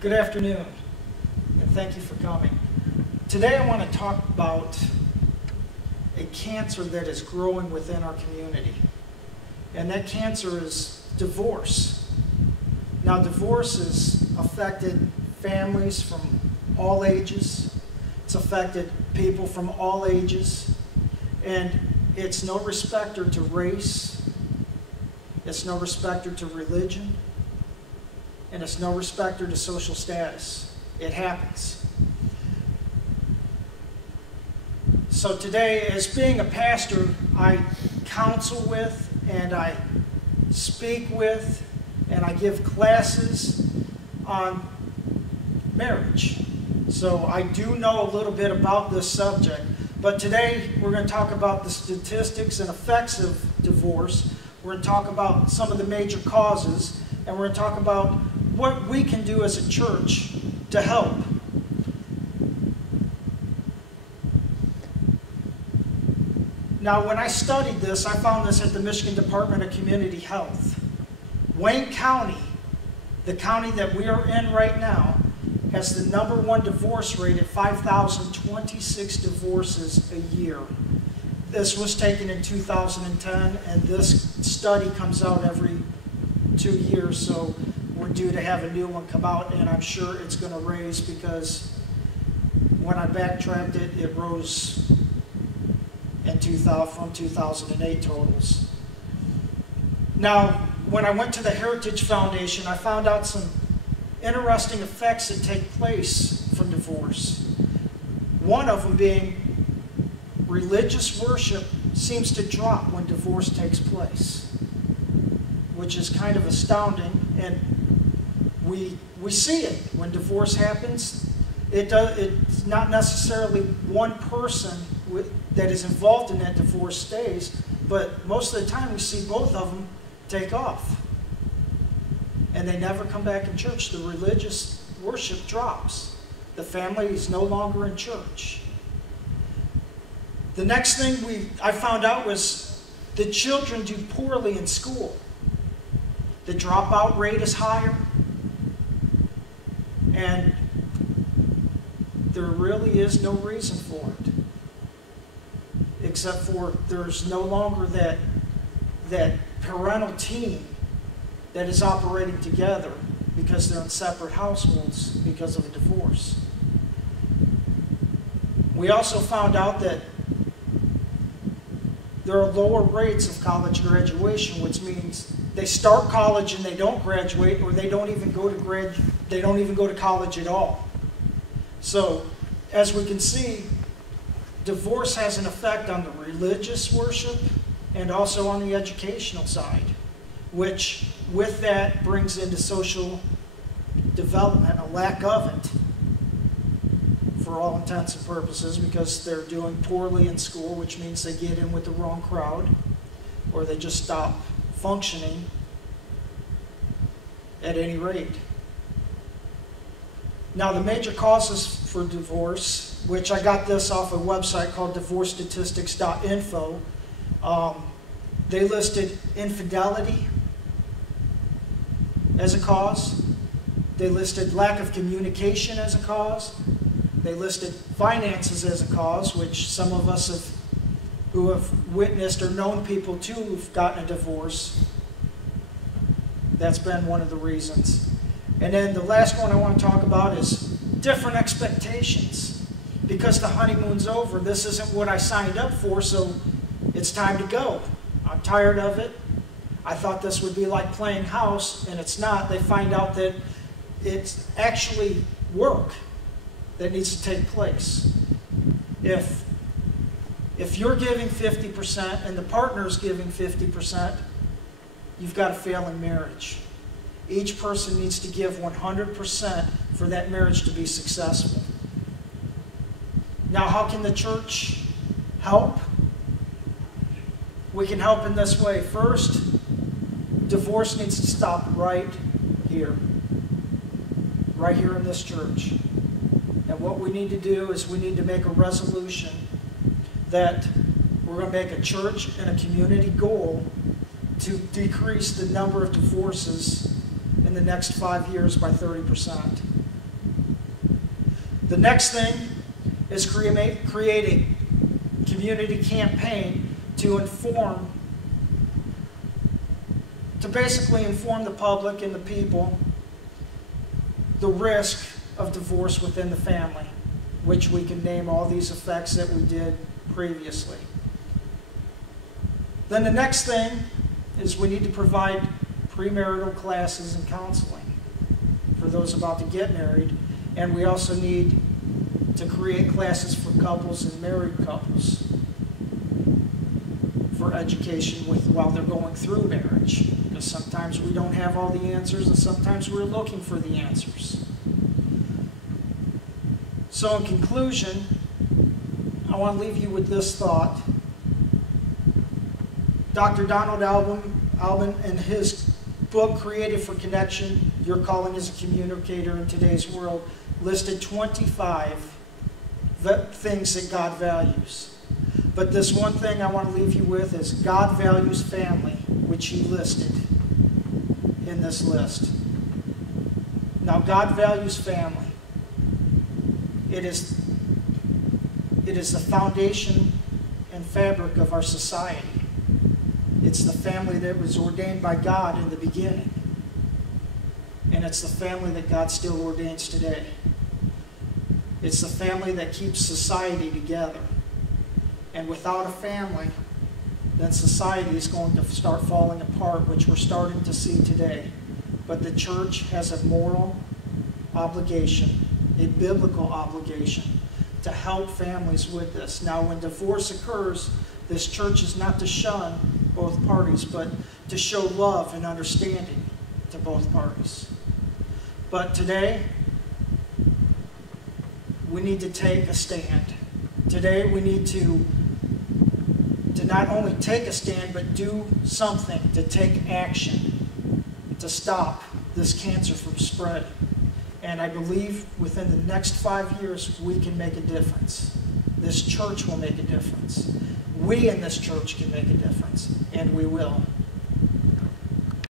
Good afternoon, and thank you for coming. Today I want to talk about a cancer that is growing within our community, and that cancer is divorce. Now, divorce has affected families from all ages. It's affected people from all ages, and it's no respecter to race. It's no respecter to religion. And it's no respecter to social status. It happens. So today, as being a pastor, I counsel with, and I speak with, and I give classes on marriage. So I do know a little bit about this subject. But today, we're going to talk about the statistics and effects of divorce. We're going to talk about some of the major causes, and we're going to talk about what we can do as a church to help. Now, when I studied this, I found this at the Michigan Department of Community Health. Wayne County, the county that we are in right now, has the #1 divorce rate at 5,026 divorces a year. This was taken in 2010, and this study comes out every 2 years, so we're due to have a new one come out, and I'm sure it's going to raise, because when I backtracked it, it rose in from 2008 totals. Now, when I went to the Heritage Foundation, I found out some interesting effects that take place from divorce. One of them being religious worship seems to drop when divorce takes place, which is kind of astounding, and we see it when divorce happens. It's not necessarily one person that is involved in that divorce stays, but most of the time we see both of them take off, and they never come back in church. The religious worship drops. The family is no longer in church. The next thing I found out was the children do poorly in school. The dropout rate is higher, and there really is no reason for it, except for there's no longer that parental team that is operating together because they're in separate households because of a divorce. We also found out that there are lower rates of college graduation, which means they start college and they don't graduate, or they don't even go to college at all. So, as we can see, divorce has an effect on the religious worship and also on the educational side, which with that brings into social development a lack of it for all intents and purposes, because they're doing poorly in school, which means they get in with the wrong crowd, or they just stop functioning at any rate. Now, the major causes for divorce, which I got this off a website called divorcestatistics.info, they listed infidelity as a cause. They listed lack of communication as a cause. They listed finances as a cause, which some of us who have witnessed or known people too who've gotten a divorce, that's been one of the reasons. And then the last one I want to talk about is different expectations. Because the honeymoon's over, this isn't what I signed up for, so it's time to go. I'm tired of it. I thought this would be like playing house, and it's not. They find out that it's actually work that needs to take place. If you're giving 50% and the partner's giving 50%, you've got a failing marriage. Each person needs to give 100% for that marriage to be successful. Now, how can the church help? We can help in this way. First, divorce needs to stop right here in this church. And what we need to do is we need to make a resolution that we're going to make a church and a community goal to decrease the number of divorces in the next 5 years by 30%. The next thing is create a community campaign to basically inform the public and the people the risk of divorce within the family, which we can name all these effects that we did previously. Then the next thing is we need to provide premarital classes and counseling for those about to get married, and we also need to create classes for couples and married couples for education while they're going through marriage, because sometimes we don't have all the answers and sometimes we're looking for the answers. So in conclusion, I want to leave you with this thought. Dr. Donald Albin, in his book, Created for Connection, Your Calling as a Communicator in Today's World, listed 25 things that God values. But this one thing I want to leave you with is God values family, which he listed in this list. Now, God values family. It is the foundation and fabric of our society. It's the family that was ordained by God in the beginning. And it's the family that God still ordains today. It's the family that keeps society together. And without a family, then society is going to start falling apart, which we're starting to see today. But the church has a moral obligation, a biblical obligation, to help families with this. Now, when divorce occurs, this church is not to shun both parties, but to show love and understanding to both parties. But today, we need to take a stand. Today, we need to not only take a stand, but do something to take action to stop this cancer from spreading. And I believe within the next 5 years, we can make a difference. This church will make a difference. We in this church can make a difference, and we will.